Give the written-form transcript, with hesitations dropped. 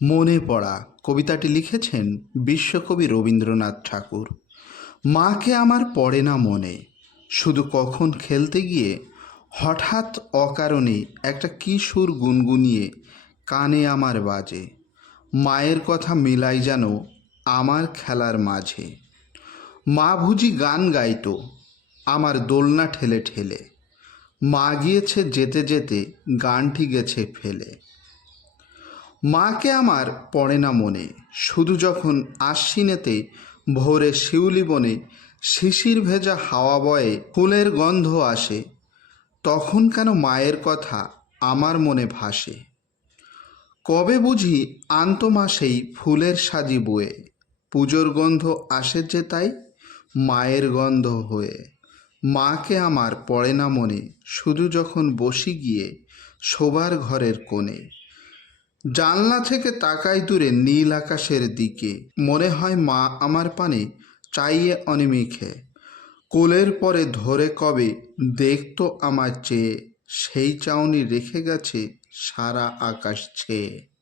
মনে পড়া কবিতাটি লিখেছেন বিশ্বকবি রবীন্দ্রনাথ ঠাকুর। মাকে আমার পড়ে না মনে, শুধু কখন খেলতে গিয়ে হঠাৎ অকারণে একটা কি সুর গুনগুনিয়ে কানে আমার বাজে। মায়ের কথা মিলাই যেন আমার খেলার মাঝে। মা বুঝি গান গাইতো আমার দোলনা ঠেলে ঠেলে, মা গিয়েছে যেতে যেতে গানটি গেছে ফেলে। মাকে আমার পড়ে না মনে, শুধু যখন আশ্বিনেতে ভোরে শিউলি বনে শিশির ভেজা হাওয়া বয়ে ফুলের গন্ধ আসে, তখন কেন মায়ের কথা আমার মনে ভাসে। কবে বুঝি আন্ত মাসেই ফুলের সাজি বয়ে, পুজোর গন্ধ আসে যে তাই মায়ের গন্ধ হয়ে। মাকে আমার পড়ে না মনে, শুধু যখন বসি গিয়ে শোবার ঘরের কোণে। জানলা থেকে তাকাই দূরে নীল আকাশের দিকে, মনে হয় মা আমার পানে চাইয়ে অনিমিখে। কোলের পরে ধরে কবে দেখতো আমার চেয়ে, সেই চাউনি রেখে গেছে সারা আকাশ ছেয়ে।